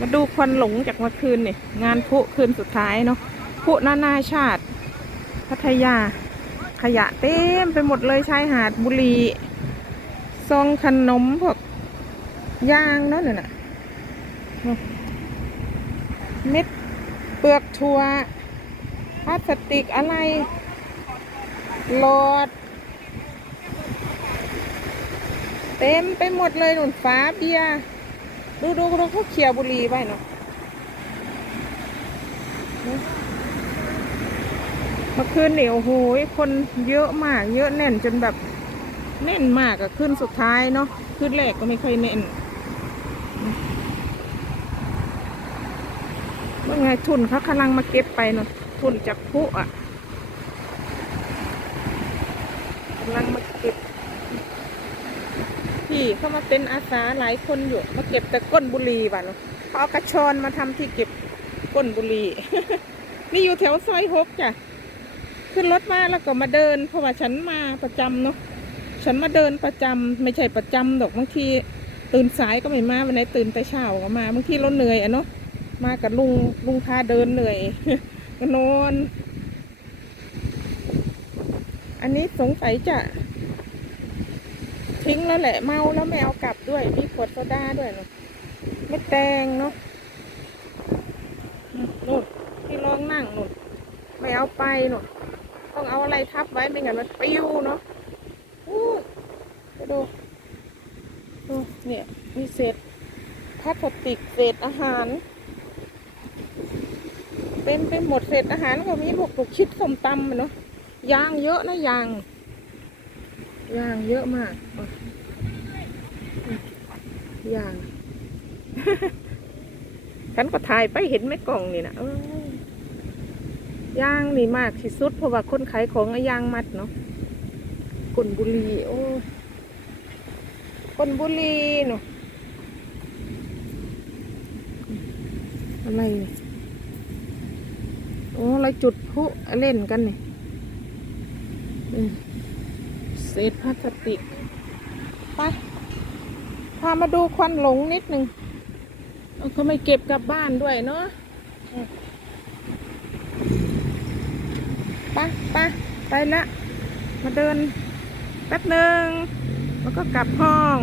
มาดูควันหลงจากเมื่อคืนนี่งานพุคืนสุดท้ายเนาะพุนานาชาติ พัทยา ขยะเต็มไปหมดเลยชายหาดบุรีซองขนมพวกย่างเนาะเนี่ยน่ะเม็ดเปลือกถั่วพลาสติกอะไรหลอด เต็มไปหมดเลยหนุนฟ้าเบียร์ ดูดูดูเขาเขียวบุรีไว้เนาะเมื่อคืนเนี่โอ้โหคนเยอะมาก เยอะแน่นจนแบบแน่นมากอะขึ้นสุดท้ายเนาะขึ้นแรกก็ไม่ค่อยแน่นว่าไงทุนเขากำลังมาเก็บไปเนาะทุนจากผู้อะกำลังมาเก็บ เข้ามาเป็นอาสาหลายคนอยู่ มาเก็บแต่ก้นบุรีว่ะเนาะเขาเอากระชอนมาทำที่เก็บก้นบุรีนี่อยู่แถวซอยหกจ้ะ ขึ้นรถมาแล้วก็มาเดิน เพราะว่าฉันมาประจำเนาะ ฉันมาเดินประจำไม่ใช่ประจำดอกบางทีตื่นสายก็ไม่มาวันไหนตื่นแต่เช้าก็มาบางทีราเหนื่อยอะเนาะ มากับลุงลุงพาเดินเหนื่อยก็นอน อันนี้สงสัยจะ ทิ้งแล้วแหละเมาแล้วไม่เอากลับด้วยมีขวดโซดาด้วยเนาะไม่แตงเนาะอืมนู่นที่รองนั่งนู่นไม่เอาไปนู่นต้องเอาอะไรทับไว้ไม่งั้นมันปลิวเนาะอู้ไปดูดูเนี่ยมีเศษพลาสติกเศษอาหารเต็มไปหมดเศษอาหารก็มีพวกลูกชิดส้มตำเนาะยางเยอะนะยาง ยางเยอะมากย่างฉันก็ถ่ายไปเห็นไหม่กล่องนี่นะย่างนี่มากที่สุดเพราะว่าคนขายของอย่างมัดเนาะกลบุรีโอ้กลบุรีเนาะอะไรโอ้อะไรจุดพลุเล่นกันนี่ เศษพลาสติกไปพามาดูควันหลงนิดหนึ่งเขาไม่เก็บกลับบ้านด้วยเนาะอืมไปไปไปละ มาเดินแป๊บหนึ่งแล้วก็กลับห้อง